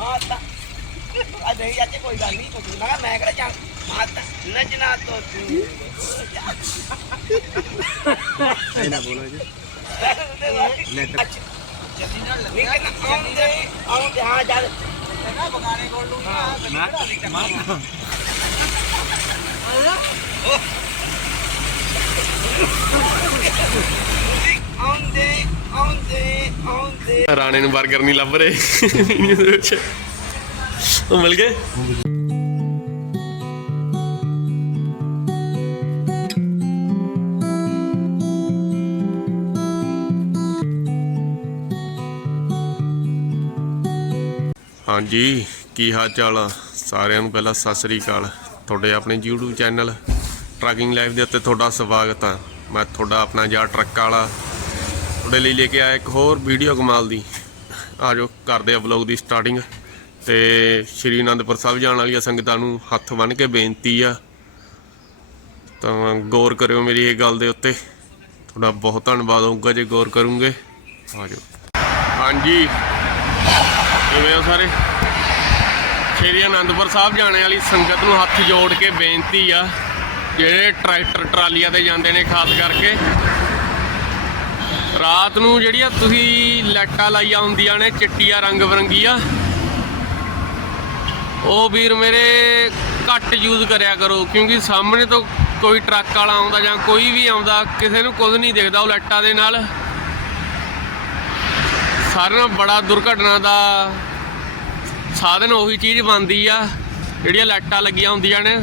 ਮਾਤਾ ਆ ਨਹੀਂ ਅੱਜ ਕੋਈ ਗੱਲ ਨਹੀਂ ਕੋਈ ਮੈਂ ਕਿਹਾ ਮੈਂ ਕਿਹੜਾ ਜਾਂ ਮਾਤਾ ਨਜਨਾ ਤੋ ਤੂੰ ਇਹਨਾਂ ਬੋਲੋ ਆਉਂਦੇ ਆਉਂਦੇ ਆਉਂਦੇ। ਰਾਣੇ ਨੂੰ 버ਗਰ ਨਹੀਂ ਲੱਭ ਰਹੇ। ਇਹਦੇ ਵਿੱਚ। ਉਹ ਮਿਲ ਗਏ? ਹਾਂਜੀ, ਕੀ ਹਾਲ ਚਾਲ ਆ? ਸਾਰਿਆਂ ਨੂੰ ਪਹਿਲਾਂ ਸਤਿ ਸ੍ਰੀ ਅਕਾਲ। ਤੁਹਾਡੇ ਆਪਣੇ YouTube ਚੈਨਲ ਟਰੱਕਿੰਗ ਲਾਈਫ ਦੇ ਉੱਤੇ ਤੁਹਾਡਾ ਸਵਾਗਤ ਆ। ਮੈਂ ਤੁਹਾਡਾ ਆਪਣਾ ਜਾ ਟਰੱਕ ਵਾਲਾ ਤੁਹਾਡੇ ਲਈ ਲੈ ਕੇ ਆਇਆ ਇੱਕ ਹੋਰ ਵੀਡੀਓ ਕਮਾਲ ਦੀ। ਆਜੋ ਕਰਦੇ ਆ ਵਲੌਗ ਦੀ ਸਟਾਰਟਿੰਗ ਤੇ ਸ਼੍ਰੀ ਅਨੰਦਪੁਰ ਸਾਹਿਬ ਜਾਣ ਵਾਲੀਆਂ ਸੰਗਤਾਂ ਨੂੰ ਹੱਥ ਬੰਨ੍ਹ ਕੇ ਬੇਨਤੀ ਆ। ਤਾਂ ਗੌਰ ਕਰਿਓ ਮੇਰੀ ਇਹ ਗੱਲ ਦੇ ਉੱਤੇ। ਤੁਹਾਡਾ ਬਹੁਤ ਧੰਨਵਾਦ ਹੋਊਗਾ ਜੇ ਗੌਰ ਕਰੋਗੇ। ਆਜੋ ਹਾਂਜੀ। ਕਿਵੇਂ ਹੋ ਸਾਰੇ? ਸ਼੍ਰੀ ਅਨੰਦਪੁਰ ਸਾਹਿਬ ਜਾਣ ਵਾਲੀ ਸੰਗਤ ਨੂੰ ਹੱਥ ਜੋੜ ਕੇ ਬੇਨਤੀ ਆ, ਜਿਹੜੇ ਟਰੈਕਟਰ ਟਰਾਲੀਆਂ ਤੇ ਜਾਂਦੇ ਨੇ, ਖਾਸ ਕਰਕੇ। ਰਾਤ ਨੂੰ ਜਿਹੜੀਆਂ ਤੁਸੀਂ ਲਾਈਟਾਂ ਲਾਈਆਂ ਹੁੰਦੀਆਂ ਨੇ ਚਿੱਟੀਆਂ, ਰੰਗ ਬਰੰਗੀਆਂ, ਉਹ ਵੀਰ ਮੇਰੇ ਘੱਟ ਯੂਜ਼ ਕਰਿਆ ਕਰੋ, ਕਿਉਂਕਿ ਸਾਹਮਣੇ ਤੋਂ ਕੋਈ ਟਰੱਕ ਵਾਲਾ ਆਉਂਦਾ ਜਾਂ ਕੋਈ ਵੀ ਆਉਂਦਾ, ਕਿਸੇ ਨੂੰ ਕੁਝ ਨਹੀਂ ਦਿਖਦਾ ਉਹ ਲਾਈਟਾਂ ਦੇ ਨਾਲ। ਸਾਰਿਆਂ ਨਾਲੋਂ ਬੜਾ ਦੁਰਘਟਨਾ ਦਾ ਸਾਧਨ ਉਹੀ ਚੀਜ਼ ਬਣਦੀ ਆ, ਜਿਹੜੀਆਂ ਲਾਈਟਾਂ ਲੱਗੀਆਂ ਹੁੰਦੀਆਂ ਨੇ।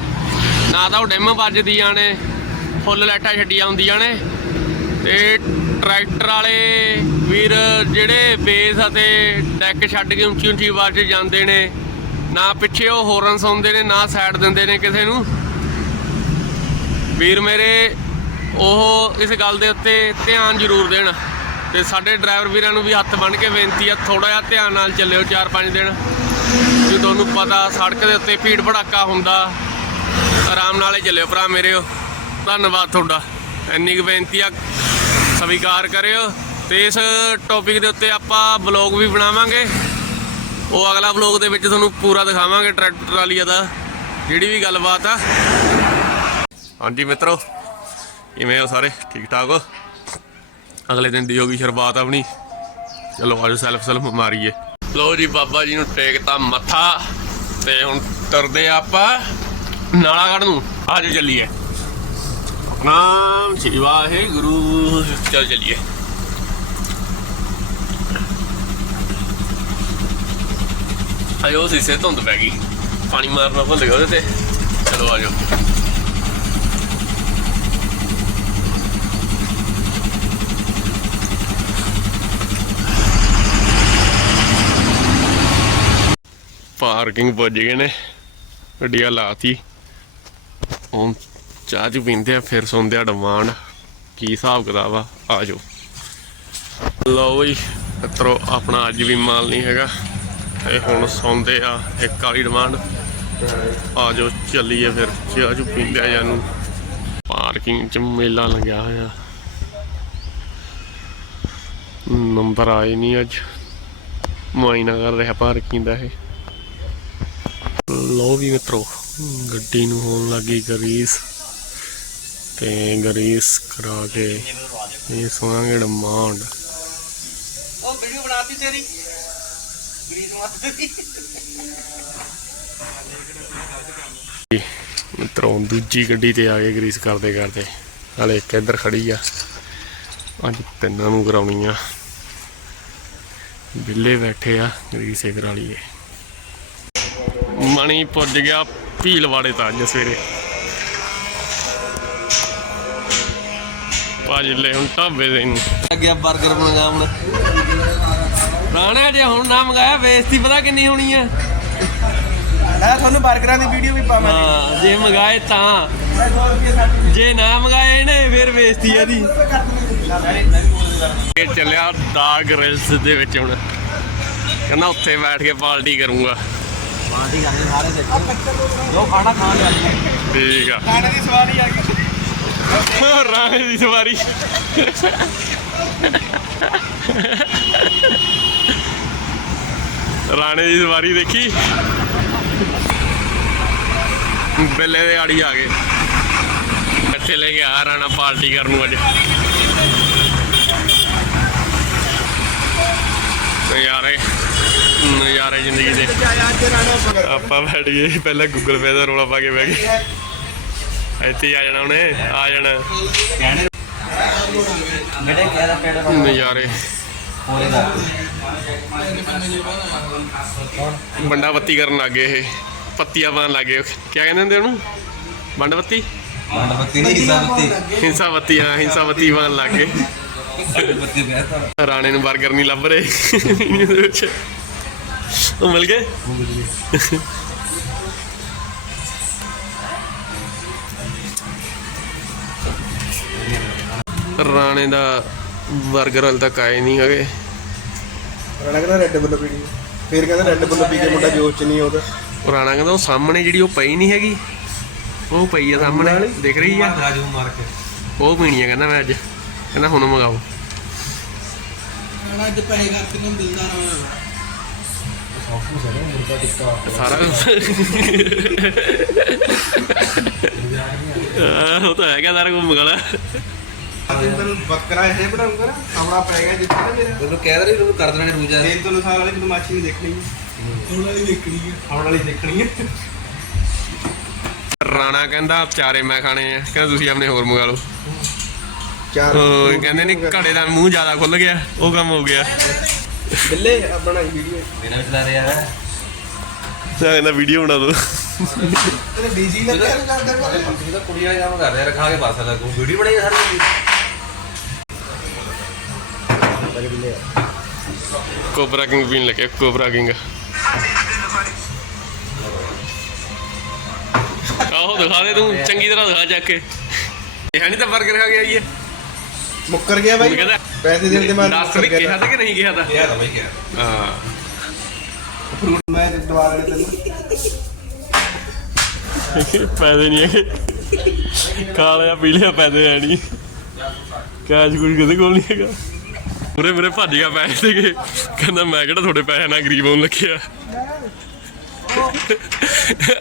ਨਾ ਤਾਂ ਉਹ ਡਿਮ ਵੱਜਦੀਆਂ ਨੇ, ਫੁੱਲ ਲਾਈਟਾਂ ਛੱਡੀਆਂ ਹੁੰਦੀਆਂ ਨੇ। ਤੇ ਟਰੈਕਟਰ ਵਾਲੇ ਵੀਰ ਜਿਹੜੇ ਬੇਸ ਅਤੇ ਡੈਕ ਛੱਡ ਕੇ ਉੱਚੀ ਉੱਚੀ ਆਵਾਜ਼ 'ਚ ਜਾਂਦੇ ਨੇ, ਨਾ ਪਿੱਛੇ ਉਹ ਹੋਰਨ ਸੌਂਦੇ ਨੇ, ਨਾ ਸਾਈਡ ਦਿੰਦੇ ਨੇ ਕਿਸੇ ਨੂੰ। ਵੀਰ ਮੇਰੇ, ਉਹ ਇਸ ਗੱਲ ਦੇ ਉੱਤੇ ਧਿਆਨ ਜ਼ਰੂਰ ਦੇਣ ਤੇ ਸਾਡੇ ਡਰਾਈਵਰ ਵੀਰਾਂ ਨੂੰ ਵੀ ਹੱਥ ਬੰਨ੍ਹ ਕੇ ਬੇਨਤੀ ਆ ਥੋੜਾ ਜਿਹਾ ਧਿਆਨ ਨਾਲ ਚੱਲਿਓ 4-5 ਦਿਨ। ਜੇ ਤੁਹਾਨੂੰ ਪਤਾ ਸੜਕ ਦੇ ਉੱਤੇ ਭੀੜ ਭੜਾਕਾ ਹੁੰਦਾ, ਆਰਾਮ ਨਾਲ ਹੀ ਚੱਲਿਓ ਭਰਾ ਮੇਰਿਓ ਧੰਨਵਾਦ ਤੁਹਾਡਾ। ਇੰਨੀ ਕੁ ਬੇਨਤੀ ਆ ਸਵੀਕਾਰ ਕਰਿਓ ਤੇ ਇਸ ਟੌਪਿਕ ਦੇ ਉੱਤੇ ਆਪਾਂ ਬਲੌਗ ਵੀ ਬਣਾਵਾਂਗੇ। ਉਹ ਅਗਲਾ ਬਲੌਗ ਦੇ ਵਿੱਚ ਤੁਹਾਨੂੰ ਪੂਰਾ ਦਿਖਾਵਾਂਗੇ ਟਰੈਕਟਰ ਟਰਾਲੀਆ ਦਾ, ਜਿਹੜੀ ਵੀ ਗੱਲਬਾਤ ਆ। ਹਾਂਜੀ ਮਿੱਤਰੋ, ਕਿਵੇਂ ਹੋ ਸਾਰੇ? ਠੀਕ ਠਾਕ ਹੋ? ਅਗਲੇ ਦਿਨ ਦੀ ਹੋ ਗਈ ਸ਼ੁਰੂਆਤ ਆਪਣੀ। ਚਲੋ ਅੱਜ ਸੈਲਫ ਸੈਲਫ ਮਾਰੀਏ। ਲੋ ਜੀ ਬਾਬਾ ਜੀ ਨੂੰ ਟੇਕਤਾ ਮੱਥਾ ਤੇ ਹੁਣ ਤਰਦੇ ਆਪਾਂ ਨਾਲਾਗੜ ਨੂੰ। ਆਜੋ ਚੱਲੀਏ। ਨਾਮ ਸ੍ਰੀ ਵਾਹਿਗੁਰੂ। ਚਲ ਚੱਲੀਏ। ਆਇਓ ਸੀਸੇ ਧੁੰਦ ਪੈ ਗਈ। ਪਾਣੀ ਮਾਰਨਾ ਭੁੱਲ ਗਿਆ ਉਹਦੇ ਤੇ। ਚਲੋ ਆਜੋ ਪਾਰਕਿੰਗ ਪੁੱਜ ਗਏ ਨੇ। ਗੱਡੀਆਂ ਲਾਤੀ। ਹੁਣ ਚਾਹ ਚੂ ਪੀਂਦੇ ਆ, ਫਿਰ ਸੌਂਦੇ ਆ ਡਿਮਾਂਡ। ਕੀ ਹਿਸਾਬ ਕਿਤਾਬ ਆ? ਆ ਲਓ ਜੀ ਮਿੱਤਰੋ, ਆਪਣਾ ਅੱਜ ਵੀ ਮਾਲ ਨਹੀਂ ਹੈਗਾ। ਇਹ ਹੁਣ ਸੌਂਦੇ ਆ ਇੱਕ ਵਾਲੀ ਡਿਮਾਂਡ। ਆ ਜਾਓ ਚੱਲੀਏ ਫਿਰ। ਚਾਹ ਚ ਪੀਂਦੇ ਆ ਜਾਨੂੰ। ਪਾਰਕਿੰਗ ਚ ਮੇਲਾ ਲੱਗਿਆ ਹੋਇਆ। ਨੰਬਰ ਆਏ ਨਹੀਂ ਅੱਜ। ਮਾਇਨਾ ਕਰ ਰਿਹਾ ਪਾਰਕਿੰਗ ਦਾ ਇਹ। ਲੋ ਵੀ ਮਿੱਤਰੋ, ਗੱਡੀ ਨੂੰ ਹੋਣ ਲੱਗੀ ਗਰੀਸ। ਤੇ ਗਰੀਸ ਕਰਾ ਕੇ ਇਹ ਸੋਵਾਂਗੇ ਡਿਮਾਂਡ। ਉਹ ਵੀਡੀਓ ਬਣਾਤੀ ਤੇਰੀ? ਗਰੀਸ ਮਾਰਦੀ ਮਿੱਤਰੋ ਦੂਜੀ ਗੱਡੀ ਤੇ ਆ ਗਏ ਗਰੀਸ ਕਰਦੇ ਕਰਦੇ। ਹਲੇ ਇੱਕ ਇੱਧਰ ਖੜੀ ਆ। ਅੱਜ ਤਿੰਨਾਂ ਨੂੰ ਕਰਾਉਣੀ ਆ ਬਿੱਲੇ ਬੈਠੇ ਆ ਗਰੀਸ ਇਹ ਕਰਾ ਲਈਏ ਮਣੀ ਪੁੱਜ ਗਿਆ ਭੀਲਵਾੜੇ ਤਾਂ ਅੱਜ ਸਵੇਰੇ। ਭਾਜੀ ਲੈ ਹੁਣ ਢਾਬੇ ਦੇ ਨੂੰ। ਅੱਗੇ 버ਗਰ ਮੰਗਾਉਣ। ਰਾਣਾ ਜੇ ਹੁਣ ਨਾ ਮੰਗਾਇਆ ਬੇਇੱਜ਼ਤੀ ਪਤਾ ਕਿੰਨੀ ਹੋਣੀ ਆ। ਮੈਂ ਤੁਹਾਨੂੰ 버ਗਰਾਂ ਦੀ ਵੀਡੀਓ ਵੀ ਪਾਵਾਂ। ਹਾਂ ਜੇ ਮੰਗਾਏ ਤਾਂ। ਜੇ ਨਾ ਮੰਗਾਏ ਨੇ ਫਿਰ ਬੇਇੱਜ਼ਤੀ ਆ ਦੀ ਇਹ ਚੱਲਿਆ ਦਾ ਗ੍ਰਿਲਸ ਦੇ ਵਿੱਚ ਹੁਣ। ਕਹਿੰਦਾ ਉੱਥੇ ਬੈਠ ਕੇ ਪਾਰਟੀ ਕਰੂੰਗਾ। ਪਾਰਟੀ ਕਰਨੀ ਸਾਰੇ ਦੇਖੋ। ਜੋ ਖਾਣਾ ਖਾਣ ਵਾਲੀ ਠੀਕ ਆ। ਖਾਣੇ ਦੀ ਸਵਾਰੀ ਆ ਗਈ। ਰਾਣੇ ਦੀ ਸਵਾਰੀ ਰਾਣੇ ਦੀ ਸਵਾਰੀ ਦੇਖੀ। ਬੱਲੇ ਦੇ ਆੜੀ ਆ ਗਏ। ਇੱਥੇ ਲੈ ਕੇ ਆ ਰਾਣਾ ਪਾਰਟੀ ਕਰਨ ਨੂੰ ਅੱਜ। ਨਜ਼ਾਰੇ ਨਜ਼ਾਰੇ ਜ਼ਿੰਦਗੀ ਦੇ। ਆਪਾਂ ਬੈਠ ਗਏ। ਪਹਿਲਾਂ ਗੂਗਲ ਪੇ ਦਾ ਰੋਲਾ ਪਾ ਕੇ ਬਹਿ ਗਏ। ਇੱਥੇ ਹੀ ਆ ਜਾਣਾ ਉਹਨੇ ਆ ਜਾਣਾ। ਨਜ਼ਾਰੇ। ਬੰਡਾ ਬੱਤੀ ਕਰਨ ਲੱਗੇ ਇਹ। ਪੱਤੀਆਂ ਪਾਣ ਲੱਗੇ ਕੀ ਕਹਿੰਦੇ ਹੁੰਦੇ ਉਹਨੂੰ? ਬੰਡ ਬੱਤੀ? ਮੰਡ ਬੱਤੀ ਨਹੀਂ ਹਿੱਸਾ ਬੱਤੀ। ਹਿੰਸਾ ਬੱਤੀ ਹਾਂ ਹਿੰਸਾ ਬੱਤੀ ਲੱਗੇ ਰਾਣੇ ਨੂੰ ਬਰਗਰ ਨਹੀਂ ਲੱਭ ਰਹੇ। ਉਹ ਮਿਲ ਗਏ? ਰਾਣੇ ਦਾ ਬਰਗਰ ਹਾਲ ਤੱਕ ਆਏ ਨਹੀਂ ਹੈਗੇ। ਰਾਣਾ ਕਹਿੰਦਾ ਰੈੱਡ ਬੁੱਲ ਪੀਣੀ ਫਿਰ ਕਹਿੰਦਾ ਰੈੱਡ ਬੁੱਲ ਪੀ ਕੇ ਮੁੰਡਾ ਜੋਸ਼ ਚ ਨਹੀਂ ਉਹਦਾ ਉਹ ਰਾਣਾ ਕਹਿੰਦਾ ਉਹ ਸਾਹਮਣੇ ਜਿਹੜੀ ਉਹ ਪਈ ਨਹੀਂ ਹੈਗੀ ਉਹ ਪਈ ਆ ਸਾਹਮਣੇ ਦਿਖ ਰਹੀ ਆ। ਰਾਜੂ ਮਾਰ ਕੇ। ਉਹ ਪੀਣੀ ਆ ਕਹਿੰਦਾ ਮੈਂ ਅੱਜ। ਕਹਿੰਦਾ ਹੁਣ ਮੰਗਾਓ। ਅੱਜ ਪੈਸੇ ਕਰਕੇ ਨੂੰ ਦਿਲਦਾਰ ਹੋਇਆ ਸਾਰਾ ਉਹ ਤਾਂ ਹੈਗਾ ਸਾਰਾ ਕੁਝ ਮੰਗਾ ਲਾ ਤੈਨੂੰ ਬੱਕਰਾ ਇਹ ਬਣਾਉਂਗਾ ਨਾ ਆਪਣਾ ਪੈ ਗਿਆ ਜਿੱਥੇ ਨਾ ਮੇਰਾ। ਉਹਨੂੰ ਕਹਿ ਰਿਹਾ ਉਹਨੂੰ ਕਰ ਦੇਣਾ ਨੇ ਰੂਜਾ। ਦਿਨ ਤੋਂ ਸਾਲ ਵਾਲੀ ਮਾਛੀ ਨਹੀਂ ਦੇਖਣੀ ਹੁਣ ਵਾਲੀ ਦੇਖਣੀ ਹੈ। ਹੁਣ ਵਾਲੀ ਦੇਖਣੀ ਹੈ। ਰਾਣਾ ਕਹਿੰਦਾ ਚਾਰੇ ਮੈਂ ਖਾਣੇ ਆ। ਕਹਿੰਦਾ ਤੁਸੀਂ ਆਪਣੇ ਹੋਰ ਮੰਗਾ ਲਓ। ਚਾਰ ਉਹ ਕਹਿੰਦੇ ਨੇ ਘੜੇ ਦਾ ਮੂੰਹ ਜ਼ਿਆਦਾ ਖੁੱਲ ਗਿਆ ਉਹ ਕੰਮ ਹੋ ਗਿਆ। ਬਿੱਲੇ ਆਪਣਾ ਵੀਡੀਓ ਮੇਰਾ ਵੀ ਚਲਾ ਰਿਹਾ ਹੈ। ਤਾਂ ਕਹਿੰਦਾ ਵੀਡੀਓ ਬਣਾ ਦੋ ਤੇਰੇ ਡੀਜੀ ਲੱਗਿਆ ਨਹੀਂ ਕਰਦਾ ਤਾਂ ਕੁੜੀਆਂ ਦਾ ਕੰਮ ਕਰ ਰਿਹਾ ਰਖਾ ਕੇ ਪਾਸਾ ਲੱਗੂ ਵੀਡੀਓ ਬਣਾਈ ਸਾਰੀ ਕੋਬਰਾ ਕਿੰਗ ਪੀਣ ਲੱਗੇ ਕੋਬਰਾ ਕਿੰਗ। ਆਹੋ ਦਿਖਾ ਦੇ ਤੂੰ ਚੰਗੀ ਤਰ੍ਹਾਂ ਦਿਖਾ ਚੱਕ ਕੇ। ਇਹ ਹੈ ਨਹੀਂ ਤਾਂ 버ਗਰ ਖਾ ਕੇ ਆਈਏ। ਮੁੱਕਰ ਗਿਆ ਬਾਈ। ਕਹਿੰਦਾ ਪੈਸੇ ਦੇਣ ਦੇ ਮਾਰ ਦੱਸ ਵੀ ਕਿਹਾ ਤਾਂ ਕਿ ਨਹੀਂ ਕਿਹਾ ਤਾਂ? ਕਿਹਾ ਤਾਂ ਬਈ ਕਿਹਾ ਹਾਂ। ਫਰੂਟ ਮੈਂ ਤੇ ਦਵਾ ਲੈਣੇ ਤੈਨੂੰ। ਪੈਸੇ ਨਹੀਂ ਹੈਗੇ। ਖਾ ਲਿਆ ਪੀ ਲਿਆ ਪੈਸੇ ਹੈ ਨਹੀਂ ਕੈਸ਼ ਕੁਝ ਕਿਤੇ ਕੋਲ ਨਹੀਂ ਹੈਗਾ। ਉਰੇ ਮੇਰੇ ਭੱਜ ਗਿਆ ਪੈਸੇ ਕੇ ਕਹਿੰਦਾ ਮੈਂ ਕਿਹੜਾ ਤੁਹਾਡੇ ਪੈਸੇ ਨਾਲ ਗਰੀਬ ਹੋਣ ਲੱਗਿਆ।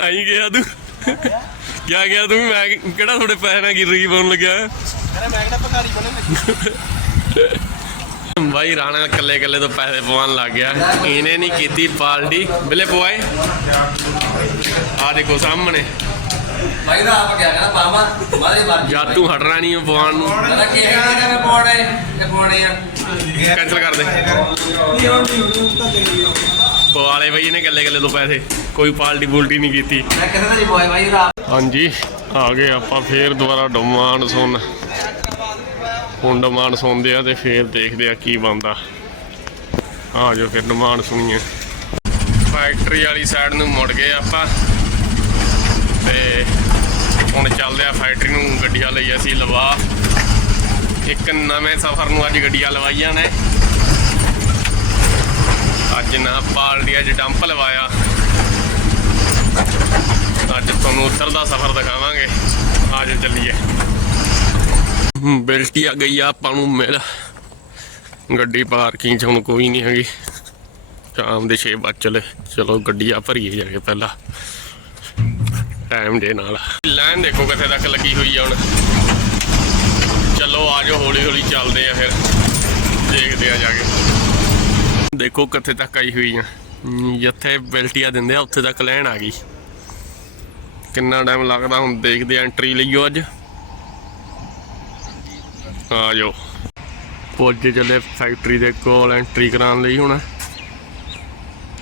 ਆਈ ਗਿਆ ਤੂੰ। ਕਿਆ ਗਿਆ ਤੂੰ? ਮੈਂ ਕਿਹੜਾ ਤੁਹਾਡੇ ਪੈਸੇ ਨਾਲ ਗਰੀਬ ਹੋਣ ਲੱਗਿਆ? ਮੈਂ ਕਿਹੜਾ ਭਿਖਾਰੀ ਬਣੇ ਬਾਈ ਰਾਣਾ ਕੱਲੇ ਕੱਲੇ ਤੋਂ ਪੈਸੇ ਪਵਾਉਣ ਲੱਗ ਗਿਆ। ਇਹਨੇ ਨਹੀਂ ਕੀਤੀ ਪਾਲਟੀ। ਬਿਲੇ ਪਵਾਏ। ਆ ਦੇਖੋ ਸਾਹਮਣੇ। ਦਾ ਆਪ ਕਿਹਾ ਕਹਿੰਦਾ ਪਾਮਾ ਮਾਰੇ ਮਾਰ ਜਦ ਤੂੰ ਹਟਣਾ ਨਹੀਂ ਪਵਾਉਣ ਨੂੰ। ਕਹਿੰਦਾ ਕਿ ਇਹ ਕਹਿੰਦਾ ਮੈਂ ਪਾਉਣੇ ਇਹ ਪਾਉਣੇ ਆ। ਕੈਨਸਲ ਕਰ ਦੇ। ਪਵਾਲੇ ਬਈ ਇਹਨੇ ਕੱਲੇ ਕੱਲੇ ਤੋਂ ਪੈਸੇ। ਕੋਈ ਪਾਲਟੀ ਬੁਲਟੀ ਨਹੀਂ ਕੀਤੀ। ਮੈਂ ਕਹਿੰਦਾ ਨਹੀਂ ਬੋਏ ਭਾਈ ਦਾ ਹਾਂਜੀ ਆ ਗਏ ਆਪਾਂ ਫੇਰ ਦੁਬਾਰਾ ਡਿਮਾਂਡ ਸੁਣ। ਹੁਣ ਡਿਮਾਂਡ ਸੁਣਦੇ ਆ ਤੇ ਫੇਰ ਦੇਖਦੇ ਆ ਕੀ ਬਣਦਾ। ਆ ਜੋ ਫਿਰ ਡਿਮਾਂਡ ਸੁਣੀਏ। ਫੈਕਟਰੀ ਵਾਲੀ ਸਾਈਡ ਨੂੰ ਮੁੜ ਗਏ ਆਪਾਂ। ਤੇ ਹੁਣ ਚੱਲਦੇ ਆ ਫੈਕਟਰੀ ਨੂੰ, ਗੱਡੀਆਂ ਲਈ ਅਸੀਂ ਲਵਾ। ਇੱਕ ਨਵੇਂ ਸਫ਼ਰ ਨੂੰ ਅੱਜ ਗੱਡੀਆਂ ਲਵਾਈਆਂ ਨੇ। ਅੱਜ ਨਾ ਪਾਲਦੀ ਅੱਜ ਡੰਪ ਲਵਾਇਆ। ਅੱਜ ਤੁਹਾਨੂੰ ਉੱਧਰ ਦਾ ਸਫ਼ਰ ਦਿਖਾਵਾਂਗੇ। ਆਜੋ ਚੱਲੀਏ। ਬਿਲਟੀ ਆ ਗਈ ਆ, ਆਪਾਂ ਨੂੰ ਮਿਲ। ਗੱਡੀ ਪਾਰਕਿੰਗ 'ਚ ਹੁਣ ਕੋਈ ਨਹੀਂ ਹੈਗੀ। ਸ਼ਾਮ ਦੇ 6 ਵਜ ਚਲੇ। ਚਲੋ, ਗੱਡੀਆਂ ਭਰੀਏ ਜਾ ਕੇ ਪਹਿਲਾਂ। ਟਾਈਮ ਦੇ ਨਾਲ। ਲਾਈਨ ਦੇਖੋ ਕਿੱਥੇ ਤੱਕ ਲੱਗੀ ਹੋਈ ਆ ਹੁਣ। ਚਲੋ ਆਜੋ ਹੌਲੀ ਹੌਲੀ ਚੱਲਦੇ ਆ ਫਿਰ। ਦੇਖਦੇ ਆ ਜਾ ਕੇ। ਦੇਖੋ ਕਿੱਥੇ ਤੱਕ ਆਈ ਹੋਈ ਆ। ਜਿੱਥੇ ਬਿਲਟੀਆਂ ਦਿੰਦੇ ਆ, ਉੱਥੇ ਤੱਕ ਲੈਣ ਆ ਗਈ। ਕਿੰਨਾ ਟਾਈਮ ਲੱਗਦਾ ਹੁਣ ਦੇਖਦੇ ਆ ਐਂਟਰੀ ਲਈਓ ਅੱਜ। ਆ ਜਾਓ। ਪੁੱਜ ਚੱਲੇ ਫੈਕਟਰੀ ਦੇ ਕੋਲ ਐਂਟਰੀ ਕਰਾਉਣ ਲਈ ਹੁਣ।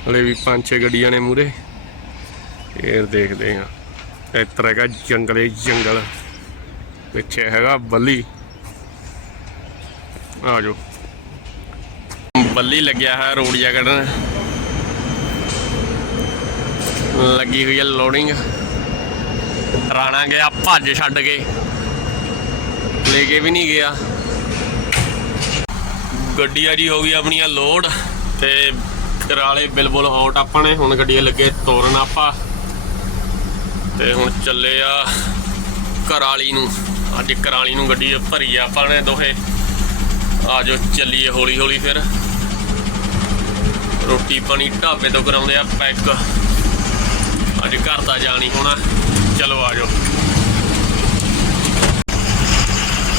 ਹਲੇ ਵੀ ਪੰਜ ਛੇ ਗੱਡੀਆਂ ਨੇ ਮੂਰੇ ਫੇਰ ਦੇਖਦੇ ਆ। ਇੱਧਰ ਹੈਗਾ ਜੰਗਲੇ ਜੰਗਲ। ਪਿੱਛੇ ਹੈਗਾ ਬੱਲੀ। ਆ ਜਾਓ। ਬੱਲੀ ਲੱਗਿਆ ਹੈ ਰੋੜੀਆ ਕੱਢਣ। ਲੱਗੀ ਹੋਈ ਹੈ ਲੋਡਿੰਗ ਰਾਣਾ ਗਿਆ ਭੱਜ ਛੱਡ ਕੇ। ਲੈ ਕੇ ਵੀ ਨਹੀਂ ਗਿਆ। ਗੱਡੀਆਂ ਜੀ ਹੋ ਗਈ ਆਪਣੀਆਂ ਲੋਡ ਤੇ ਕਰਾਲੇ ਬਿਲਬੁਲ ਹੌਟ ਆਪਾਂ ਨੇ ਹੁਣ ਗੱਡੀਆਂ ਲੱਗੇ ਤੋਰਨ ਆਪਾਂ। ਤੇ ਹੁਣ ਚੱਲੇ ਆ ਕਰਾਲੀ ਨੂੰ। ਅੱਜ ਕਰਾਲੀ ਨੂੰ ਗੱਡੀ ਭਰੀ ਆ ਆਪਾਂ ਨੇ ਦੋਹੇ। ਆਜੋ ਚੱਲੀਏ ਹੌਲੀ ਹੌਲੀ ਫਿਰ। ਰੋਟੀ ਪਾਣੀ ਢਾਬੇ ਤੋਂ ਕਰਾਉਂਦੇ ਆ ਪੈਕ। ਅੱਜ ਘਰ ਤਾਂ ਜਾਣੀ ਹੋਣਾ। ਚਲੋ ਆ ਜਾਓ।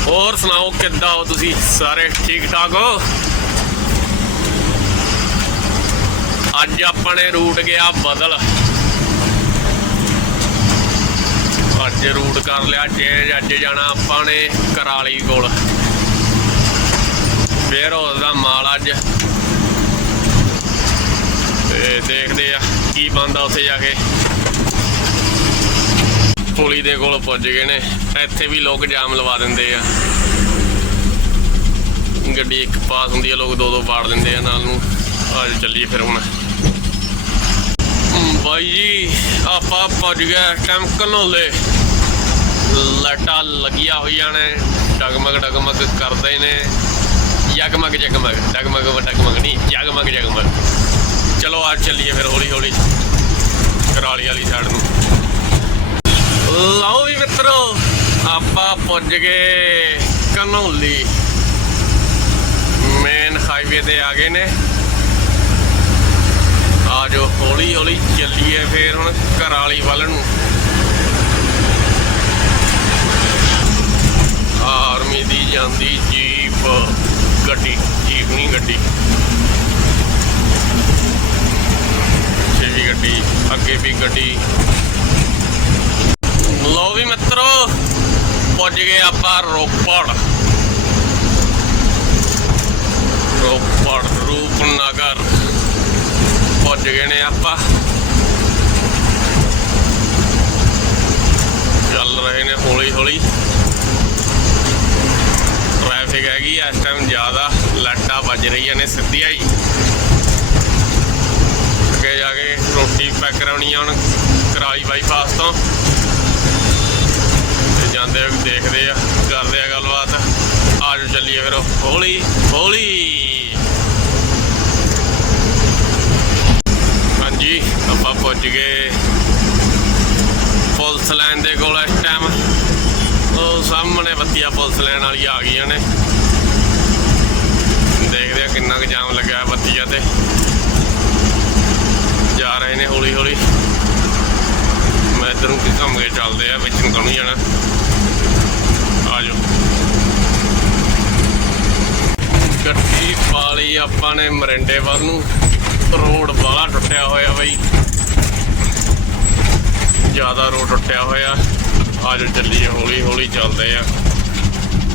ਹੋਰ ਸੁਣਾਓ, ਕਿੱਦਾਂ ਹੋ ਤੁਸੀਂ ਸਾਰੇ? ਠੀਕ ਠਾਕ ਹੋ? ਅੱਜ ਆਪਾਂ ਨੇ ਰੂਟ ਗਿਆ ਬਦਲ। ਅੱਜ ਰੂਟ ਕਰ ਲਿਆ ਚੇਂਜ ਅੱਜ ਜਾਣਾ ਆਪਾਂ ਨੇ ਕਰਾਲੀ ਕੋਲ। ਫੇਰ ਉਹਦਾ ਮਾਲ ਅੱਜ। ਤੇ ਦੇਖਦੇ ਆ ਕੀ ਬੰਦਾ ਉੱਥੇ ਜਾ ਕੇ। ਪੁਲੀ ਦੇ ਕੋਲ ਪੁੱਜ ਗਏ ਨੇ। ਇੱਥੇ ਵੀ ਲੋਕ ਜਾਮ ਲਵਾ ਦਿੰਦੇ ਆ। ਗੱਡੀ ਇੱਕ ਪਾਸ ਹੁੰਦੀ ਆ, ਲੋਕ ਦੋ ਦੋ ਵਾੜ ਦਿੰਦੇ ਆ ਨਾਲ ਨੂੰ। ਅੱਜ ਚੱਲੀਏ ਫਿਰ ਹੁਣ। ਬਾਈ ਜੀ, ਆਪਾਂ ਪੁੱਜ ਗਏ ਟਾਈਮ ਕਨੋਲੇ ਲਾਈਟਾਂ ਲੱਗੀਆਂ ਹੋਈਆਂ ਨੇ, ਡਗਮਗ ਡਗਮਗ ਕਰਦੇ ਨੇ। ਜਗਮਗ ਜਗਮਗ ਡਗਮਗ ਡਗਮਗ ਨਹੀਂ ਜਗਮਗ ਜਗਮਗ ਚਲੋ ਆ ਚੱਲੀਏ ਫਿਰ ਹੌਲੀ ਹੌਲੀ, ਕਰਾਲੀ ਵਾਲੀ ਸਾਈਡ ਨੂੰ। ਲਓ ਵੀ ਮਿੱਤਰੋ, ਆਪਾਂ ਪੁੱਜ ਗਏ ਕਨੌਲੀ। ਮੇਨ ਹਾਈਵੇ ਤੇ ਆ ਗਏ ਨੇ। ਆਜੋ ਹੌਲੀ ਹੌਲੀ ਚੱਲੀਏ ਫੇਰ ਹੁਣ ਕਰਾਲੀ ਵੱਲ ਨੂੰ ਆਰਮੀ ਦੀ ਜਾਂਦੀ ਜੀਪ ਗੱਡੀ, ਜੀਪ ਨਹੀਂ ਗੱਡੀ। ਪਿੱਛੇ ਵੀ ਗੱਡੀ, ਅੱਗੇ ਵੀ ਗੱਡੀ। ਲਓ ਵੀ ਮਿੱਤਰੋ, ਪੁੱਜ ਗਏ ਆਪਾਂ ਰੋਪੜ। ਰੋਪੜ, ਰੂਪਨਗਰ। ਪੁੱਜ ਗਏ ਨੇ ਆਪਾਂ। ਚੱਲ ਰਹੇ ਨੇ ਹੌਲੀ ਹੌਲੀ ਟ੍ਰੈਫਿਕ ਹੈਗੀ ਆ, ਇਸ ਟਾਈਮ ਜ਼ਿਆਦਾ ਲਾਈਟਾਂ ਵੱਜ ਰਹੀਆਂ ਨੇ ਸਿੱਧੀਆਂ ਹੀ। ਅੱਗੇ ਜਾ ਕੇ ਰੋਟੀ ਪੈਕ ਕਰਾਉਣੀ ਆ ਹੁਣ ਕਰਾਲੀ ਬਾਈਪਾਸ ਤੋਂ। ਤੇ ਜਾਂਦੇ ਆ ਦੇਖਦੇ ਆ, ਕਰਦੇ ਆ ਗੱਲਬਾਤ। ਆਜੋ ਚੱਲੀਏ ਫਿਰ ਹੌਲੀ ਹੌਲੀ। ਹਾਂਜੀ, ਆਪਾਂ ਪਹੁੰਚ ਗਏ। ਪੁਲਿਸ ਲਾਈਨ ਦੇ ਕੋਲ ਇਸ ਟਾਈਮ ਉਹ ਸਾਹਮਣੇ ਬੱਤੀਆਂ ਪੁਲਿਸ ਲਾਈਨ ਵਾਲੀ ਆ ਗਈ ਨੇ ਦੇਖਦੇ ਆ ਕਿੰਨਾ ਕੁ ਜਾਮ ਲੱਗਾ ਹੈ ਬੱਤੀਆਂ ਤੇ। ਜਾ ਰਹੇ ਨੇ ਹੌਲੀ ਹੌਲੀ। ਮੈਂ ਇੱਧਰ ਨੂੰ ਘੁੰਮ ਕੇ ਚੱਲਦੇ ਆ, ਵਿੱਚ ਨੂੰ ਕਾਹਨੂੰ ਜਾਣਾ। ਆ ਜਾਓ। ਗੱਡੀ ਪਾਲੀ ਆਪਾਂ ਨੇ ਮਰਿੰਡੇ ਵੱਲ ਨੂੰ। ਰੋਡ ਬਾਹਲਾ ਟੁੱਟਿਆ ਹੋਇਆ ਬਈ। ਜ਼ਿਆਦਾ ਰੋਡ ਟੁੱਟਿਆ ਹੋਇਆ। ਆ ਜਾਓ ਚੱਲੀਏ ਹੌਲੀ ਹੌਲੀ ਚੱਲਦੇ ਆ।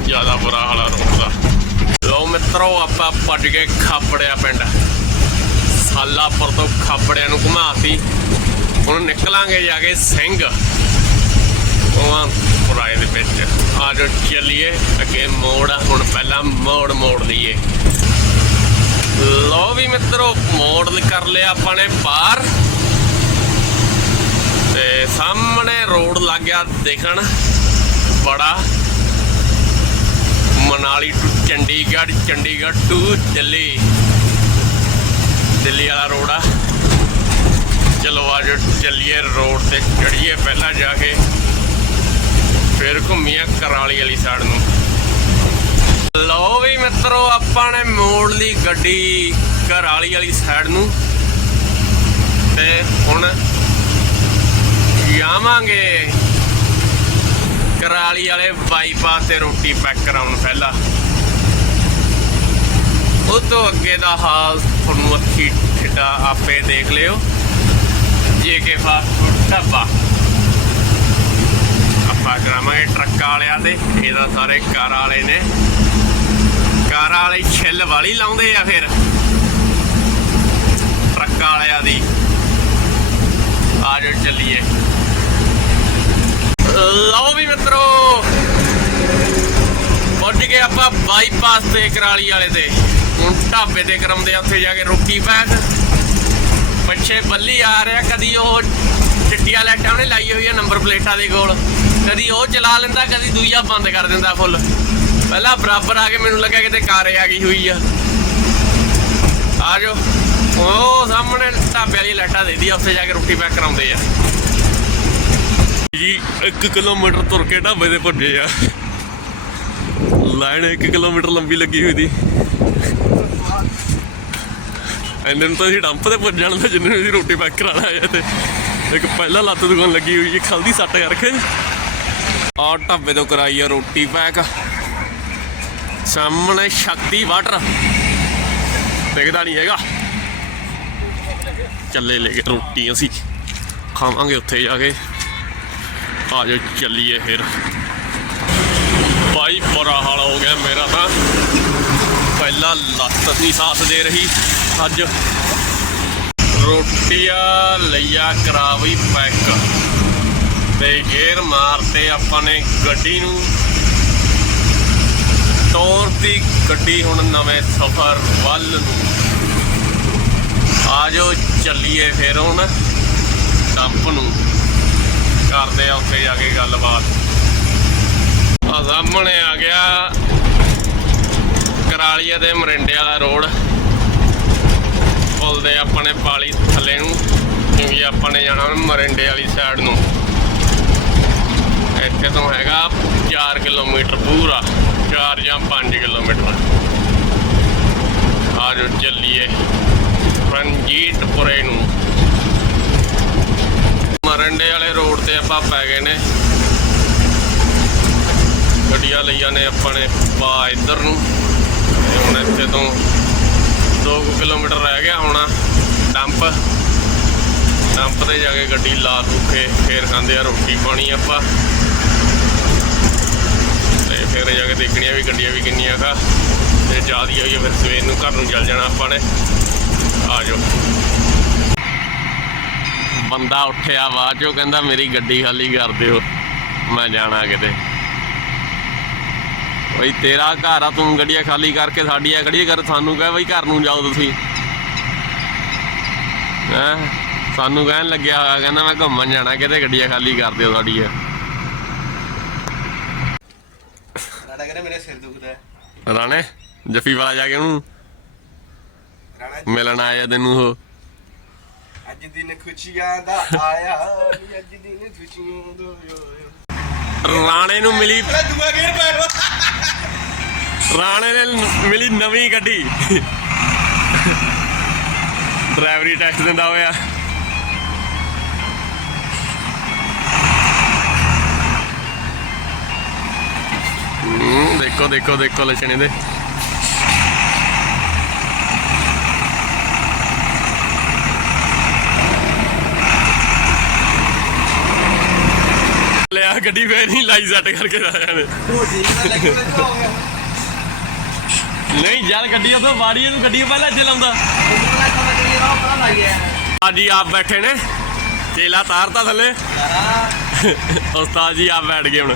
ਜ਼ਿਆਦਾ ਬੁਰਾ ਹਾਲ ਆ ਰੋਡ ਦਾ। ਮਿੱਤਰੋ ਆਪਾਂ ਪੱਜ ਗਏ ਖਾਪੜਿਆ ਪਿੰਡ। ਸਾਲਾਪੁਰ ਤੋਂ ਖਾਪੜਿਆਂ ਨੂੰ ਘੁਮਾਤੀ ਹੁਣ ਨਿਕਲਾਂਗੇ ਜਾ ਕੇ ਸਿੰਘ। ਉਹ ਪੁਰਾਏ ਦੇ ਵਿੱਚ। ਆ ਜੋ ਚੱਲੀਏ। ਅੱਗੇ ਮੋੜ ਆ, ਹੁਣ ਪਹਿਲਾਂ ਮੋੜ ਮੋੜ ਲਈਏ। ਲੋ ਵੀ ਮਿੱਤਰੋ ਮੋੜ ਕਰ ਲਿਆ ਆਪਾਂ ਨੇ ਪਾਰ। ਤੇ ਸਾਹਮਣੇ ਰੋਡ ਲੱਗ ਗਿਆ ਦੇਖਣ। ਬੜਾ ਮਨਾਲੀ ਟੂ ਚੰਡੀਗੜ੍ਹ ਚੰਡੀਗੜ੍ਹ ਟੂ ਦਿੱਲੀ। ਦਿੱਲੀ ਵਾਲਾ ਰੋਡ ਆ। ਚਲੋ ਆਜੋ ਚੱਲੀਏ ਰੋਡ ਤੇ ਚੜੀਏ ਪਹਿਲਾਂ ਜਾ ਕੇ। ਫਿਰ ਘੁੰਮੀਆਂ ਕਰਾਲੀ ਵਾਲੀ ਸਾਈਡ ਨੂੰ। ਲਓ ਵੀ ਮਿੱਤਰੋ, ਆਪਾਂ ਨੇ ਮੋੜ ਲਈ ਗੱਡੀ ਕਰਾਲੀ ਵਾਲੀ ਸਾਈਡ ਨੂੰ। ਤੇ ਹੁਣ ਜਾਵਾਂਗੇ। ਕਰਾਲੀ ਵਾਲੇ ਬਾਈਪਾਸ ਤੇ ਰੋਟੀ ਪੈਕ ਕਰਾਉਣ ਪਹਿਲਾਂ। ਉਹ ਤੋਂ ਅੱਗੇ ਦਾ ਹਾਲ ਤੁਹਾਨੂੰ ਅੱਖੀ ਠਿੱਡਾ ਆਪੇ ਦੇਖ ਲਿਓ। ਜੇ ਕੇ ਫਾਸਟ ਫੂਡ ਢਾਬਾ। ਆਪਾਂ ਕਰਾਵਾਂਗੇ ਟਰੱਕ ਵਾਲਿਆਂ ਦੇ ਇਹਦਾ ਸਾਰੇ ਕਾਰ ਵਾਲੇ ਨੇ। ਕਾਰ ਵਾਲੇ ਛਿੱਲ ਵਾਲੀ ਲਾਉਂਦੇ ਆ ਫਿਰ। ਟਰੱਕ ਵਾਲਿਆਂ ਦੀ। ਆਜੋ ਚੱਲੀਏ। ਲਓ ਵੀ ਮਿੱਤਰੋ। ਪਹੁੰਚ ਗਏ ਆਪਾਂ ਬਾਈਪਾਸ ਤੇ ਕਰਾਲੀ ਵਾਲੇ ਤੇ। ਹੁਣ ਢਾਬੇ ਤੇ ਕਰਾਉਂਦੇ ਆ, ਉੱਥੇ ਜਾ ਕੇ ਰੋਟੀ ਪੈਕ ਪਿੱਛੇ ਬੱਲੀ ਆ ਰਿਹਾ, ਕਦੀ ਉਹ ਚਿੱਟੀਆਂ ਲਾਈਟਾਂ ਉਹਨੇ ਲਾਈ ਹੋਈ ਆ ਨੰਬਰ ਪਲੇਟਾਂ ਦੇ ਕੋਲ। ਕਦੀ ਉਹ ਚਲਾ ਲੈਂਦਾ, ਕਦੀ ਦੂਜਾ ਬੰਦ ਕਰ ਦਿੰਦਾ ਫੁੱਲ ਪਹਿਲਾਂ ਬਰਾਬਰ ਆ ਕੇ ਮੈਨੂੰ ਲੱਗਾ ਕਿਤੇ ਕਾਰੇ ਆ ਗਈ ਹੋਈ ਆ। ਆ ਜਾਓ। ਉਹ ਸਾਹਮਣੇ ਢਾਬੇ ਵਾਲੀ ਲਾਈਟਾਂ ਦੇ ਦੀ ਉੱਥੇ ਜਾ ਕੇ ਰੋਟੀ ਪੈਕ ਕਰਾਉਂਦੇ ਆ। ਜੀ 1 ਕਿਲੋਮੀਟਰ ਤੁਰ ਕੇ ਢਾਬੇ ਦੇ ਭੱਜੇ ਆ। ਲਾਈਨ 1 ਕਿਲੋਮੀਟਰ ਲੰਬੀ ਲੱਗੀ ਹੋਈ ਦੀ। ਇੰਨੇ ਨੂੰ ਤਾਂ ਅਸੀਂ ਡੰਪ ਤੇ ਪੁੱਜ ਜਾਣਾ ਜਿੰਨੇ ਨੂੰ ਅਸੀਂ ਰੋਟੀ ਪੈਕ ਕਰਾਣਾ ਆਇਆ ਤੇ ਇੱਕ ਪਹਿਲਾਂ ਲੱਤ ਦੁਕਾਨ ਲੱਗੀ ਹੋਈ ਹੈ ਖਲਦੀ ਸੱਟ ਕਰਕੇ। ਆ ਢਾਬੇ ਤੋਂ ਕਰਾਈ ਆ ਰੋਟੀ ਪੈਕ। ਸਾਹਮਣੇ ਸ਼ਕਤੀ ਵਾਟਰ। ਦਿਖਦਾ ਨਹੀਂ ਹੈਗਾ। ਚੱਲੇ ਲੈ ਕੇ ਰੋਟੀ ਅਸੀਂ। ਖਾਵਾਂਗੇ ਉੱਥੇ ਜਾ ਕੇ। ਆ ਜਾਓ, ਚੱਲੀਏ ਫਿਰ। ਭਾਈ, ਬੁਰਾ ਹਾਲ ਹੋ ਗਿਆ ਮੇਰਾ ਤਾਂ। ਪਹਿਲਾਂ ਲੱਤ ਨਹੀਂ ਸਾਥ ਦੇ ਰਹੀ, ਅੱਜ ਰੋਟੀਆਂ ਲਈਆ ਕਰਾ ਵੀ ਪੈਕ। ਤੇ ਗੇਰ ਮਾਰਤੇ ਆਪਾਂ ਨੇ ਗੱਡੀ ਨੂੰ। ਤੋਰਤੀ ਗੱਡੀ ਹੁਣ ਨਵੇਂ ਸਫ਼ਰ ਵੱਲ ਨੂੰ। ਆਜੋ ਚੱਲੀਏ ਫਿਰ ਹੁਣ ਡੰਪ ਨੂੰ। ਕਰਦੇ ਆ, ਉੱਥੇ ਜਾ ਕੇ ਗੱਲਬਾਤ। ਆ ਸਾਹਮਣੇ ਆ ਗਿਆ ਕਰਾਲੀਆ ਤੇ ਮਰਿੰਡੇ ਵਾਲਾ ਰੋਡ। ਪੁੱਲ ਦੇ ਆਪਣੇ ਪਾਲੀ ਥੱਲੇ ਨੂੰ, ਕਿਉਂਕਿ ਆਪਾਂ ਨੇ ਜਾਣਾ ਮਰਿੰਡੇ ਵਾਲੀ ਸਾਈਡ ਨੂੰ। ਇੱਥੇ ਤੋਂ ਹੈਗਾ 4 ਕਿਲੋਮੀਟਰ ਪੂਰਾ 4 ਜਾਂ 5 ਕਿਲੋਮੀਟਰ। ਆ ਜੋ ਚੱਲੀਏ ਰਣਜੀਤਪੁਰੇ ਨੂੰ। ਮਰਿੰਡੇ ਵਾਲੇ ਰੋਡ ਤੇ ਆਪਾਂ ਪੈ ਗਏ ਨੇ। ਗੱਡੀਆਂ ਲਈਆਂ ਨੇ ਆਪਾਂ ਨੇ ਪਾ ਇੱਧਰ ਨੂੰ। ਤੇ ਹੁਣ ਇੱਥੇ ਤੋਂ 2 ਕਿਲੋਮੀਟਰ ਰਹਿ ਗਿਆ ਹੋਣਾ ਡੰਪ। ਡੰਪ ਤੇ ਜਾ ਕੇ ਗੱਡੀ ਲਾ ਦੂਕੇ ਫੇਰ ਖਾਂਦੇ ਆ ਰੋਟੀ ਪਾਣੀ ਆਪਾਂ। ਤੇ ਫਿਰ ਜਾ ਕੇ ਦੇਖਣੀਆਂ ਵੀ ਗੱਡੀਆਂ ਵੀ ਕਿੰਨੀਆਂ ਕਾ ਤੇ ਜਿਆਦੀ ਆਈ ਫਿਰ ਸਵੇਰ ਨੂੰ ਘਰ ਨੂੰ ਚੱਲ ਜਾਣਾ ਆਪਾਂ ਨੇ। ਆ ਜਾਓ। ਬੰਦਾ ਉੱਠਿਆ ਬਾਅਦ ਚੋਂ ਕਹਿੰਦਾ ਮੇਰੀ ਗੱਡੀ ਖਾਲੀ ਕਰ ਦਿਓ ਮੈਂ ਜਾਣਾ ਕਿਤੇ। ਬਈ ਤੇਰਾ ਘਰ ਆ ਤੂੰ ਗੱਡੀਆਂ ਖਾਲੀ ਕਰਕੇ ਸਾਡੀਆਂ ਗੱਡੀਆਂ ਕਰ ਸਾਨੂੰ ਕਹੇ ਬਈ ਘਰ ਨੂੰ ਜਾਓ ਤੁਸੀਂ। ਹੈਂ? ਸਾਨੂੰ ਕਹਿਣ ਲੱਗਿਆ ਹੋਇਆ ਕਹਿੰਦਾ ਮੈਂ ਘੁੰਮਣ ਜਾਣਾ ਕਿਤੇ ਗੱਡੀਆਂ ਖਾਲੀ ਕਰ ਦਿਓ ਸਾਡੀਆਂ। ਰਾਣਾ ਕਹਿੰਦਾ ਮੇਰੇ ਸਿਰ ਦੁਖਦਾ ਹੈ। ਰਾਣੇ ਜੱਫੀ ਵਾਲਾ ਜਾ ਕੇ ਉਹਨੂੰ ਮਿਲਣ ਆਇਆ ਤੈਨੂੰ ਉਹ। ਅੱਜ ਦਿਨ ਖੁਸ਼ੀਆਂ ਦਾ ਆਇਆ। ਨੀ ਅੱਜ ਦਿਨ ਖੁਸ਼ੀਆਂ ਦਾ ਆਇਆ। ਰਾਣੇ ਨੂੰ ਮਿਲੀ ਦੂਆ ਗੇਰ ਪਾਇਆ ਰਾਣੇ ਨੇ ਮਿਲੀ ਨਵੀਂ ਗੱਡੀ। ਡਰਾਈਵਰੀ ਟੈਸਟ ਦਿੰਦਾ ਹੋਇਆ। ਹੂੰ ਦੇਖੋ ਦੇਖੋ ਦੇਖੋ ਲੱਛਣ ਇਹਦੇ। ਗੱਡੀ ਵੇ ਨਹੀਂ ਲਾਈ ਸੈੱਟ ਕਰਕੇ ਆਇਆ ਨੇ ਨਹੀਂ, ਯਾਰ ਗੱਡੀ ਉਦੋਂ ਵਾੜੀ ਇਹਨੂੰ ਗੱਡੀ ਪਹਿਲਾਂ ਇੱਥੇ ਲਾਉਂਦਾ। ਹਾਂਜੀ, ਆਪ ਬੈਠੇ ਨੇ। ਚੇਲਾ ਤਾਰਤਾ ਥੱਲੇ। ਉਸਤਾਦ ਜੀ ਆਪ ਬੈਠ ਗਏ ਹੁਣ।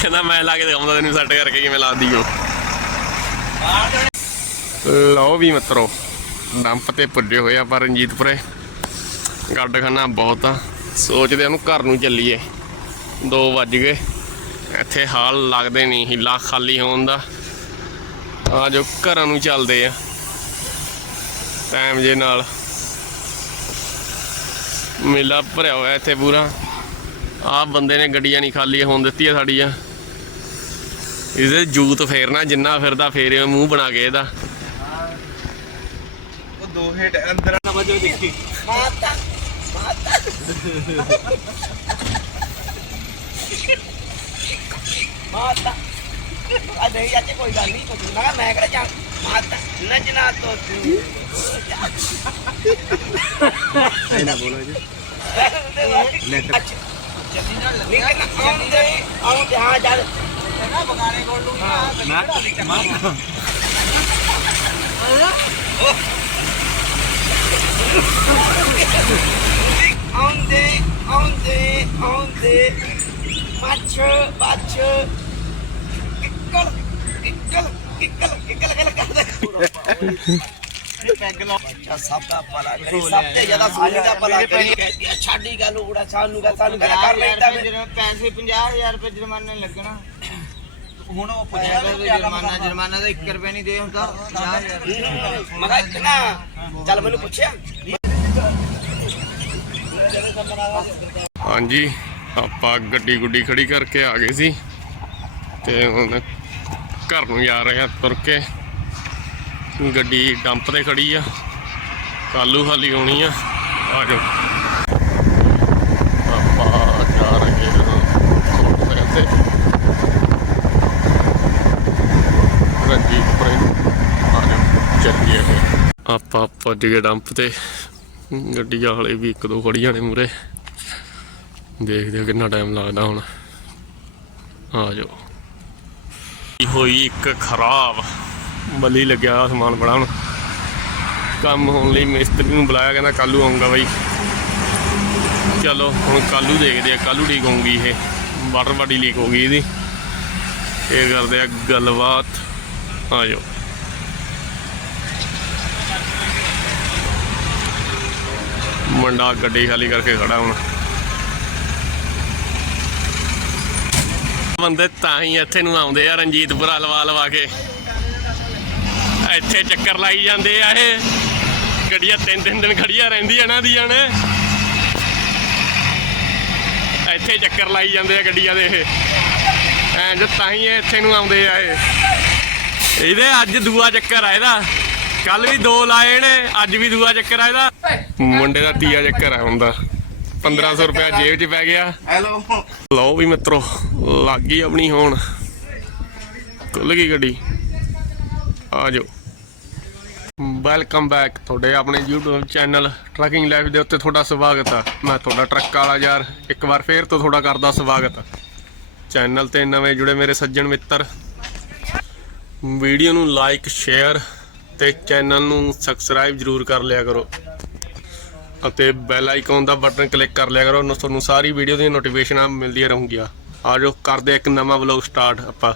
ਕਹਿੰਦਾ ਮੈਂ ਲਾ ਕੇ ਦਿਖਾਉਂਦਾ ਤੈਨੂੰ ਸੈੱਟ ਕਰਕੇ ਕਿਵੇਂ ਲਾਉਂਦੀ ਉਹ। ਲਓ ਵੀ ਮਿੱਤਰੋ ਡੰਪ ਤੇ ਪੁੱਜੇ ਹੋਏ ਆ ਪਰ ਰਣਜੀਤਪੁਰੇ। ਗੱਡਖਾਨਾ ਬਹੁਤ ਆ। ਸੋਚਦੇ ਉਹਨੂੰ ਘਰ ਨੂੰ ਚੱਲੀਏ। 2 ਵੱਜ ਗਏ। ਇੱਥੇ ਹਾਲ ਲੱਗਦੇ ਨਹੀਂ ਹਿੱਲਾ ਖਾਲੀ ਹੋਣ ਦਾ। ਆ ਜੋ ਘਰਾਂ ਨੂੰ ਚੱਲਦੇ ਆ। ਟਾਈਮ ਜੇ ਨਾਲ ਮੇਲਾ ਭਰਿਆ ਹੋਇਆ ਇੱਥੇ ਪੂਰਾ। ਆ ਬੰਦੇ ਨੇ ਗੱਡੀਆਂ ਨਹੀਂ ਖਾਲੀ ਹੋਣ ਦਿੱਤੀਆਂ ਸਾਡੀਆਂ। ਇਹਦੇ ਜੂਤ ਫੇਰਨਾ ਜਿੰਨਾ ਫਿਰਦਾ ਫੇਰਿਓ ਮੂੰਹ ਬਣਾ ਕੇ ਇਹਦਾ। ਉਹ ਦੋ ਹੇਟ ਅੰਦਰ ਨਾ ਵਜੋ ਦੇਖੀ ਮਾਤਾ ਮਾਤਾ। ਮਾਤਾ ਆ ਨਹੀਂ ਅੱਜ ਕੋਈ ਗੱਲ ਨਹੀਂ ਕੋਈ ਨਾ ਮੈਂ ਕਿਹੜਾ ਜਾ ਮਾਤਾ ਨਜਨਾ ਤੋਂ ਤੂੰ ਇਹ ਨਾ ਬੋਲੋ ਜੀ ਲੈਟਰ ਅੱਛਾ ਜੱਦੀ ਨਾਲ ਲੱਗਿਆ ਆਉਂਦੇ ਆਉਂਦੇ ਹਾਂ ਜਦ ਨਾ ਬਗਾਨੇ ਕੋਲ ਨੂੰ ਆਉਂਦੇ ਆਉਂਦੇ ਆਉਂਦੇ ਮੱਛ ਮੱਛ ਕਿੱਕਲ ਕਿੱਕਲ ਕਿੱਕਲ ਕਿੱਕਲ ਕਿੱਕਲ ਕਰਦੇ। ਪੈਗ ਲਾ ਅੱਛਾ ਸਭ ਦਾ ਭਲਾ ਕਰੀ ਸਭ ਤੇ ਜ਼ਿਆਦਾ ਸੋਨੀ ਦਾ ਭਲਾ ਕਰੀ। ਛਾੜੀ ਗੱਲ ਉੜਾ ਸਾਨੂੰ ਗੱਲ ਸਾਨੂੰ ਗੱਲ ਕਰ ਲੈਂਦਾ ਮੈਂ ਪੈਸੇ 50000 ਰੁਪਏ ਜੁਰਮਾਨਾ ਲੱਗਣਾ। ਹੁਣ ਉਹ 50 ਰੁਪਏ ਜੁਰਮਾਨਾ ਜੁਰਮਾਨਾ। ਦਾ 1 ਰੁਪਏ ਨਹੀਂ ਦੇ ਹੁੰਦਾ 50000 ਮਗਾ ਇਤਨਾ ਚੱਲ ਮੈਨੂੰ ਪੁੱਛਿਆ। ਹਾਂਜੀ ਆਪਾਂ ਗੱਡੀ ਗੁੱਡੀ ਖੜੀ ਕਰਕੇ ਆ ਗਏ ਸੀ। ਤੇ ਹੁਣ ਘਰ ਨੂੰ ਜਾ ਰਹੇ ਆ ਤੁਰ ਕੇ। ਗੱਡੀ ਡੰਪ ਤੇ ਖੜੀ ਆ। ਕਾਲੂ ਹਾਲੀ ਆਉਣੀ ਆ। ਆ ਜਾਓ। ਆਪਾਂ ਜਾ ਰਹੇ ਹਾਂ ਤੇ। ਰਣਜੀਤ ਪੁਰੇ। ਆ ਜਾਓ। ਚੱਲੀਏ ਆਪਾਂ ਭੱਜ ਗਏ ਡੰਪ ਤੇ। ਗੱਡੀ ਵਾਲੇ ਵੀ ਇੱਕ ਦੋ ਖੜੀਆਂ ਨੇ ਮੂਰੇ ਦੇਖਦੇ ਹਾਂ ਕਿੰਨਾ ਟਾਈਮ ਲੱਗਦਾ ਹੁਣ। ਆ ਜਾਓ। ਇਹ ਹੋਈ ਇੱਕ ਖਰਾਬ। ਬਲੀ ਲੱਗਿਆ ਸਮਾਨ ਬੜਾ ਹੁਣ। ਕੰਮ ਹੋਣ ਲਈ ਮਿਸਤਰੀ ਨੂੰ ਬੁਲਾਇਆ, ਕਹਿੰਦਾ ਕੱਲੂ ਆਉਂਗਾ ਬਾਈ। ਚਲੋ, ਹੁਣ ਕੱਲੂ ਦੇਖਦੇ ਆ, ਕੱਲੂ ਠੀਕ ਹੋਊਗੀ ਇਹ। ਵਾਟਰ ਬਾਡੀ ਲੀਕ ਹੋ ਗਈ ਇਹਦੀ। ਇਹ ਕਰਦੇ ਆ ਗੱਲਬਾਤ। ਆ ਜਾਓ। ਮੁੰਡਾ ਗੱਡੀ ਖਾਲੀ ਕਰਕੇ ਖੜਾ ਹੁਣ। ਬੰਦੇ ਤਾਂ ਹੀ ਇੱਥੇ ਨੂੰ ਆਉਂਦੇ ਆ ਰਣਜੀਤਪੁਰਾ ਲਵਾ ਲਵਾ ਕੇ। ਇੱਥੇ ਚੱਕਰ ਲਾਈ ਜਾਂਦੇ ਆ ਇਹ। ਗੱਡੀਆਂ ਤਿੰਨ ਤਿੰਨ ਦਿਨ ਖੜੀਆਂ ਰਹਿੰਦੀਆਂ ਨਾ ਦੀਆਂ ਨੇ। ਇੱਥੇ ਚੱਕਰ ਲਾਈ ਜਾਂਦੇ ਆ ਗੱਡੀਆਂ ਦੇ ਇਹ। ਐਂ ਜੋ ਤਾਂ ਹੀ ਇੱਥੇ ਨੂੰ ਆਉਂਦੇ ਆ ਇਹ। ਇਹਦੇ ਅੱਜ ਦੂਆ ਚੱਕਰ ਆ ਇਹਦਾ। ਕੱਲ ਵੀ ਦੋ ਲਾਏ ਨੇ, ਅੱਜ ਵੀ ਦੂਆ ਚੱਕਰ ਆ ਇਹਦਾ। ਮੁੰਡੇ ਦਾ ਤੀਆ ਚੱਕਰ ਆ ਹੁੰਦਾ 1500 ਰੁਪਇਆ ਜੇਬ 'ਚ ਪੈ ਗਿਆ। ਹੈਲੋ। ਲਓ ਵੀ ਮਿੱਤਰੋ ਲੱਗ ਗਈ ਆਪਣੀ ਹੋਣ। ਖੁੱਲ ਗਈ ਗੱਡੀ। ਆ ਜਾਓ। ਵੈਲਕਮ ਬੈਕ ਤੁਹਾਡੇ ਆਪਣੇ YouTube ਚੈਨਲ ਟਰੱਕਿੰਗ ਲਾਈਫ ਦੇ ਉੱਤੇ ਤੁਹਾਡਾ ਸਵਾਗਤ ਆ। ਮੈਂ ਤੁਹਾਡਾ ਟਰੱਕ ਵਾਲਾ ਯਾਰ ਇੱਕ ਵਾਰ ਫੇਰ ਤੋਂ ਤੁਹਾਡਾ ਕਰਦਾ ਸਵਾਗਤ ਚੈਨਲ ਤੇ ਨਵੇਂ ਜੁੜੇ ਮੇਰੇ ਸੱਜਣ ਮਿੱਤਰ। ਵੀਡੀਓ ਨੂੰ ਲਾਈਕ ਸ਼ੇਅਰ ਤੇ ਚੈਨਲ ਨੂੰ ਸਬਸਕ੍ਰਾਈਬ ਜਰੂਰ ਕਰ ਲਿਆ ਕਰੋ। ਅਤੇ ਬੈਲ ਆਈਕਨ ਦਾ ਬਟਨ ਕਲਿੱਕ ਕਰ ਲਿਆ ਕਰੋ। ਨਾ ਤੁਹਾਨੂੰ ਸਾਰੀ ਵੀਡੀਓ ਦੀਆਂ ਨੋਟੀਫਿਕੇਸ਼ਨਾਂ ਮਿਲਦੀਆਂ ਰਹੂੰਗੀਆਂ। ਆ ਜਾਓ, ਕਰਦੇ ਇੱਕ ਨਵਾਂ ਵਲੌਗ ਸਟਾਰਟ ਆਪਾਂ।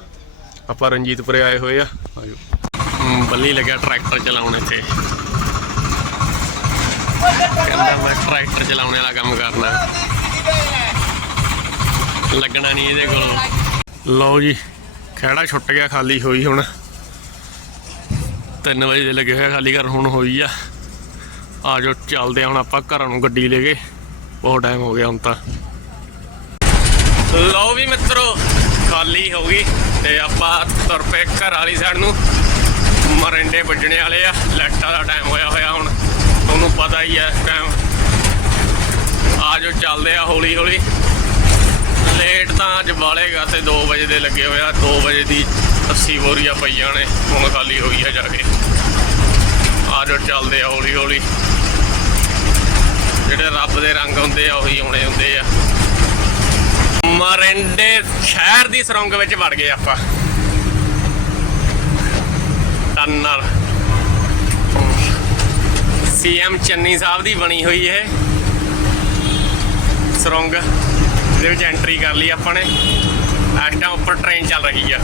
ਆਪਾਂ ਰਣਜੀਤਪੁਰੇ ਆਏ ਹੋਏ ਆ। ਆ ਬੱਲੀ ਲੱਗਿਆ ਟਰੈਕਟਰ ਚਲਾਉਣ ਇੱਥੇ। ਕਹਿੰਦਾ ਮੈਂ ਟਰੈਕਟਰ ਚਲਾਉਣ ਵਾਲਾ ਕੰਮ ਕਰਨਾ। ਲੱਗਣਾ ਨਹੀਂ ਇਹਦੇ ਕੋਲ। ਲਓ ਜੀ, ਖਹਿੜਾ ਛੁੱਟ ਗਿਆ ਖਾਲੀ ਹੋਈ ਹੁਣ। 3 ਵਜੇ ਦੇ ਲੱਗੇ ਹੋਇਆ ਖਾਲੀ ਕਰ ਹੁਣ ਹੋਈ ਆ। ਆ ਜਾਓ, ਚੱਲਦੇ ਆ ਹੁਣ ਆਪਾਂ ਘਰਾਂ ਨੂੰ ਗੱਡੀ ਲੈ ਕੇ। ਬਹੁਤ ਟਾਈਮ ਹੋ ਗਿਆ ਹੁਣ ਤਾਂ। ਲਓ ਵੀ ਮਿੱਤਰੋ, ਖਾਲੀ ਹੋ ਗਈ ਤੇ ਆਪਾਂ ਤੁਰ ਪਏ ਘਰ ਵਾਲੀ ਸਾਈਡ ਨੂੰ। ਮਰਿੰਡੇ ਵੱਜਣੇ ਵਾਲੇ ਆ ਲਾਈਟਾਂ ਦਾ ਟਾਈਮ ਹੋਇਆ ਹੋਇਆ ਹੁਣ। ਤੁਹਾਨੂੰ ਪਤਾ ਹੀ ਆ ਟਾਈਮ ਆ ਜਾਓ, ਚੱਲਦੇ ਆ ਹੌਲੀ ਹੌਲੀ। ਲੇਟ ਤਾਂ ਅੱਜ ਵਾਲੇਗਾ ਤੇ 2 ਵਜੇ ਦੇ ਲੱਗੇ ਹੋਇਆ 2 ਵਜੇ ਦੀ 80 ਬੋਰੀਆਂ ਪਈਆਂ ਨੇ, ਹੁਣ ਖਾਲੀ ਹੋਈ ਆ ਜਾ ਕੇ। ਆ ਜਾਓ, ਚੱਲਦੇ ਆ ਹੌਲੀ ਹੌਲੀ। ਜਿਹੜੇ ਰੱਬ ਦੇ ਰੰਗ ਹੁੰਦੇ ਆ, ਉਹੀ ਆਉਣੇ ਹੁੰਦੇ ਆ। ਮਰਿੰਡੇ ਸ਼ਹਿਰ ਦੀ ਸਰੰਗ ਵਿੱਚ ਵੜ ਗਏ ਆਪਾਂ। ਟੰਨਲ ਸੀਐਮ ਚੰਨੀ ਸਾਹਿਬ ਦੀ ਬਣੀ ਹੋਈ ਇਹ ਸਰੰਗ ਦੇ ਵਿੱਚ ਐਂਟਰੀ ਕਰ ਲਈ ਆਪਾਂ ਨੇ। ਇਸ ਉੱਪਰ ਟ੍ਰੇਨ ਚੱਲ ਰਹੀ ਆ।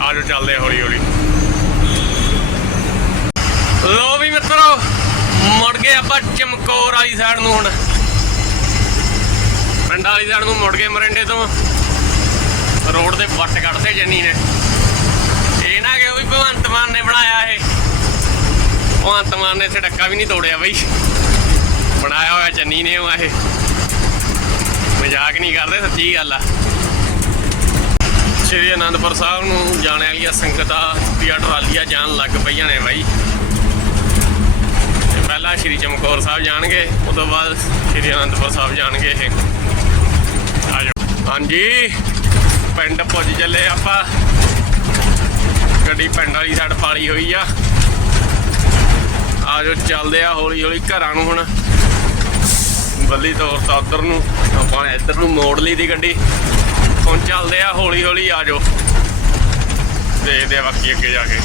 ਆ ਚੱਲਦੇ ਆ ਹੌਲੀ ਹੌਲੀ ਲੋ ਵੀ ਮਿੱਤਰੋ ਮੁੜ ਗਏ ਆਪਾਂ ਚਮਕੌਰ ਵਾਲੀ ਸਾਈਡ ਨੂੰ ਹੁਣ। ਪਿੰਡ ਵਾਲੀ ਸਾਈਡ ਨੂੰ ਮੁੜ ਗਏ ਮਰਿੰਡੇ ਤੋਂ। ਰੋਡ ਦੇ ਵੱਟ ਕੱਢਦੇ ਜੰਨੀ ਨੇ। ਇਹ ਨਾ ਕਿ ਉਹ ਵੀ ਭਗਵੰਤ ਮਾਨ ਨੇ ਬਣਾਇਆ ਇਹ। ਭਗਵੰਤ ਮਾਨ ਨੇ ਇੱਥੇ ਵੀ ਨਹੀਂ ਤੋੜਿਆ ਬਈ। ਬਣਾਇਆ ਹੋਇਆ ਚੰਨੀ ਨੇ ਉਹ ਇਹ। ਮਜ਼ਾਕ ਨਹੀਂ ਕਰਦੇ, ਸੱਚੀ ਗੱਲ ਆ। ਸ਼੍ਰੀ ਅਨੰਦਪੁਰ ਸਾਹਿਬ ਨੂੰ ਜਾਣ ਵਾਲੀਆਂ ਸੰਗਤਾਂ ਦੀਆਂ ਟਰਾਲੀਆਂ ਜਾਣ ਲੱਗ ਪਈਆਂ ਨੇ ਬਾਈ। ਪਹਿਲਾਂ ਸ਼੍ਰੀ ਚਮਕੌਰ ਸਾਹਿਬ ਜਾਣਗੇ, ਉਸ ਤੋਂ ਬਾਅਦ ਸ਼੍ਰੀ ਅਨੰਦਪੁਰ ਸਾਹਿਬ ਜਾਣਗੇ ਇਹ। ਆ ਹਾਂਜੀ, ਪਿੰਡ ਪੁੱਜ ਚੱਲੇ ਆਪਾਂ। ਗੱਡੀ ਪਿੰਡ ਵਾਲੀ ਸਾਈਡ ਪਾਲੀ ਹੋਈ ਆ। ਆ ਜਾਓ ਚੱਲਦੇ ਆ ਹੌਲੀ ਹੌਲੀ ਘਰਾਂ ਨੂੰ ਹੁਣ। ਬੱਲੀ ਤੌਰ ਤਾਂ ਉਧਰ ਨੂੰ, ਆਪਾਂ ਇੱਧਰ ਨੂੰ ਮੋੜ ਲਈ ਦੀ ਗੱਡੀ। ਹੁਣ ਚੱਲਦੇ ਆ ਹੌਲੀ ਹੌਲੀ ਆ ਜਾਓ ਦੇਖਦੇ ਆ ਬਾਕੀ ਅੱਗੇ ਜਾ ਕੇ।